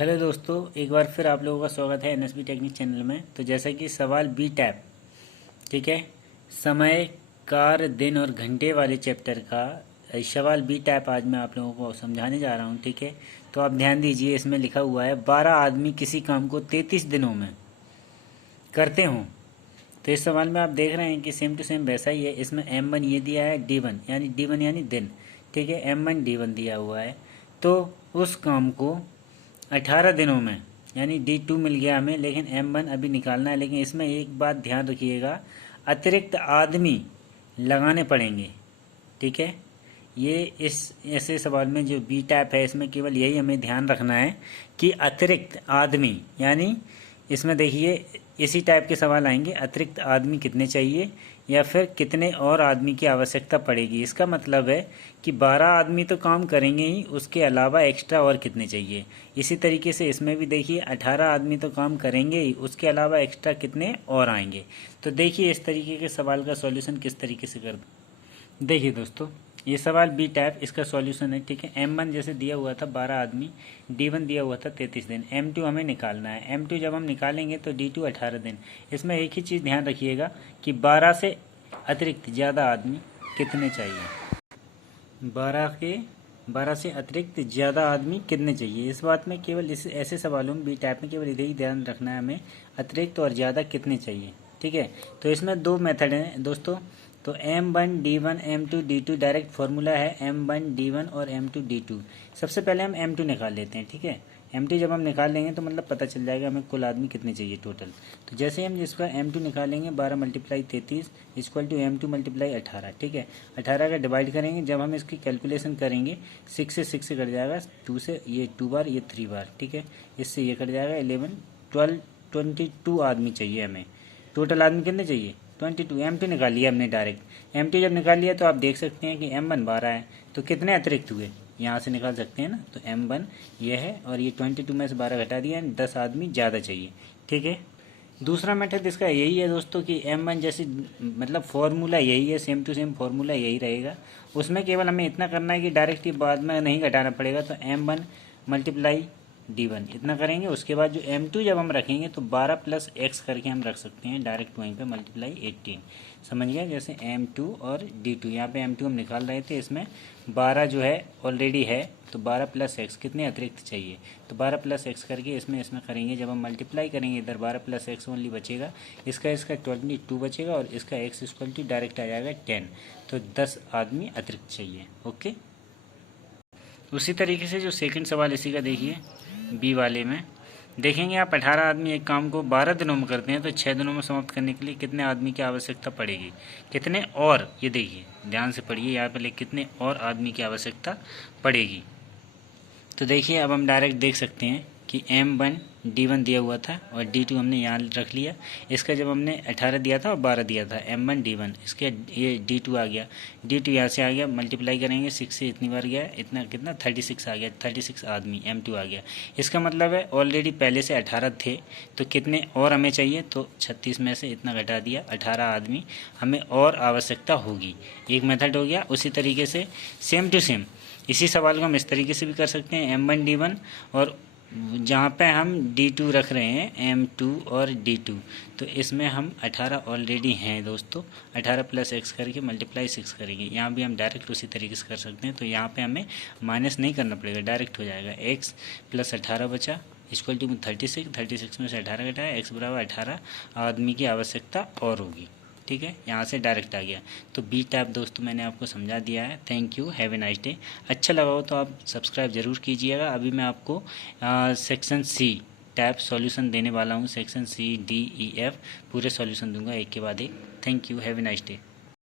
Hello दोस्तों, एक बार फिर आप लोगों का स्वागत है एनएसबी टेक्निक चैनल में। तो जैसा कि सवाल बी टैप, ठीक है, समय, कार, दिन और घंटे वाले चैप्टर का सवाल बी टैप आज मैं आप लोगों को समझाने जा रहा हूं। ठीक है, तो आप ध्यान दीजिए, इसमें लिखा हुआ है 12 आदमी किसी काम को 33 दिनों में करते हों। तो इस सवाल में आप देख रहे हैं कि सेम टू सेम वैसा ही है। इसमें M1 ये दिया है, D1 यानी दिन, ठीक है, M1 D1 दिया हुआ है। तो उस काम को 18 दिनों में, यानी D2 मिल गया हमें, लेकिन M1 अभी निकालना है। लेकिन इसमें एक बात ध्यान रखिएगा, अतिरिक्त आदमी लगाने पड़ेंगे। ठीक है, ये इस ऐसे सवाल में जो बी टैप है, इसमें केवल यही हमें ध्यान रखना है कि अतिरिक्त आदमी, यानी इसमें देखिए इसी टाइप के सवाल आएंगे, अतिरिक्त आदमी कितने चाहिए या फिर कितने और आदमी की आवश्यकता पड़ेगी। इसका मतलब है कि 12 आदमी तो काम करेंगे ही, उसके अलावा एक्स्ट्रा और कितने चाहिए। इसी तरीके से इसमें भी देखिए 18 आदमी तो काम करेंगे ही, उसके अलावा एक्स्ट्रा कितने और आएंगे। तो देखिए इस तरीके के सवाल का सॉल्यूशन किस तरीके से कर। देखिए दोस्तों, ये सवाल बी टैप, इसका सॉल्यूशन है। ठीक है, M1 जैसे दिया हुआ था 12 आदमी, D1 दिया हुआ था 33 दिन, M2 हमें निकालना है। M2 जब हम निकालेंगे तो D2 18 दिन। इसमें एक ही चीज़ ध्यान रखिएगा कि 12 से अतिरिक्त ज़्यादा आदमी कितने चाहिए। 12 से अतिरिक्त ज़्यादा आदमी कितने चाहिए, इस बात में केवल इस ऐसे सवालों में बी टैप में केवल इधर ही ध्यान रखना है हमें, अतिरिक्त और ज़्यादा कितने चाहिए। ठीक है, तो इसमें दो मेथड हैं दोस्तों। तो M1 D1 M2 D2 direct formula है, M1 D1 और M2 D2। सबसे पहले हम M2 निकाल लेते हैं। ठीक है, M2 जब हम निकाल लेंगे तो मतलब पता चल जाएगा हमें कुल आदमी कितने चाहिए टोटल। तो जैसे हम जिसका M2 निकालेंगे, 12 × 33 इक्वल टू M2 × 18। ठीक है, 18 का डिवाइड करेंगे, जब हम इसकी कैलकुलेशन करेंगे 6 से 6 से कट जाएगा, 2 से ये 2 बार, ये 3 बार। ठीक है, इससे ये कट जाएगा 11 12 22 आदमी चाहिए हमें। टोटल आदमी कितने चाहिए 22। M2 निकाल लिया हमने डायरेक्ट। M2 जब निकाल लिया तो आप देख सकते हैं कि M1 12 है, तो कितने अतिरिक्त हुए यहाँ से निकाल सकते हैं ना। तो M1 ये है और ये 22 में से 12 घटा दिया, 10 आदमी ज़्यादा चाहिए। ठीक है, दूसरा मेथड इसका यही है दोस्तों कि M1 जैसे मतलब फॉर्मूला यही है, सेम टू सेम फॉर्मूला यही रहेगा। उसमें केवल हमें इतना करना है कि डायरेक्ट ही बाद में नहीं घटाना पड़ेगा। तो M1 × D1 इतना करेंगे। उसके बाद जो M2 जब हम रखेंगे तो 12 + x करके हम रख सकते हैं डायरेक्ट वहीं पे, मल्टीप्लाई 18। समझ गया, जैसे M2 और D2, यहाँ पे M2 हम निकाल रहे थे, इसमें 12 जो है ऑलरेडी है, तो 12 + x कितने अतिरिक्त चाहिए। तो 12 + x करके इसमें करेंगे, जब हम मल्टीप्लाई करेंगे इधर 12 + x ओनली बचेगा, इसका 22 बचेगा और इसका x इक्वल टू डायरेक्ट आ जाएगा 10। तो 10 आदमी अतिरिक्त चाहिए। ओके, उसी तरीके से जो सेकंड सवाल इसी का देखिए, बी वाले में देखेंगे आप 18 आदमी एक काम को 12 दिनों में करते हैं, तो 6 दिनों में समाप्त करने के लिए कितने आदमी की आवश्यकता पड़ेगी। कितने और, ये देखिए ध्यान से पढ़िए, यहाँ पर कितने और आदमी की आवश्यकता पड़ेगी। तो देखिए अब हम डायरेक्ट देख सकते हैं कि M1 D1 दिया हुआ था और D2 हमने यहाँ रख लिया। इसका जब हमने 18 दिया था और 12 दिया था, M1 D1, इसके ये D2 आ गया। D2 यहाँ से आ गया, मल्टीप्लाई करेंगे 6 से इतनी बार गया, इतना कितना 36 आ गया, 36 आदमी M2 आ गया। इसका मतलब है ऑलरेडी पहले से 18 थे, तो कितने और हमें चाहिए, तो 36 में से इतना घटा दिया, 18 आदमी हमें और आवश्यकता होगी। एक मेथड हो गया। उसी तरीके से सेम टू सेम इसी सवाल को हम इस तरीके से भी कर सकते हैं, M1 D1 और जहाँ पे हम D2 रख रहे हैं M2 और D2, तो इसमें हम 18 ऑलरेडी हैं दोस्तों। 18 + x करके मल्टीप्लाई 6 करेंगे, यहाँ भी हम डायरेक्ट उसी तरीके से कर सकते हैं। तो यहाँ पे हमें माइनस नहीं करना पड़ेगा, डायरेक्ट हो जाएगा। x + 18 बचा इक्वल टू 36, 36 में से 18 घटाया, x = 18 आदमी की आवश्यकता और होगी। ठीक है, यहाँ से डायरेक्ट आ गया। तो बी टैप दोस्तों मैंने आपको समझा दिया है। Thank you, have a nice day. अच्छा लगा हो तो आप सब्सक्राइब ज़रूर कीजिएगा। अभी मैं आपको सेक्शन सी टैप सॉल्यूशन देने वाला हूँ, section C D E F पूरे सॉल्यूशन दूंगा एक के बाद एक। Thank you, have a nice day.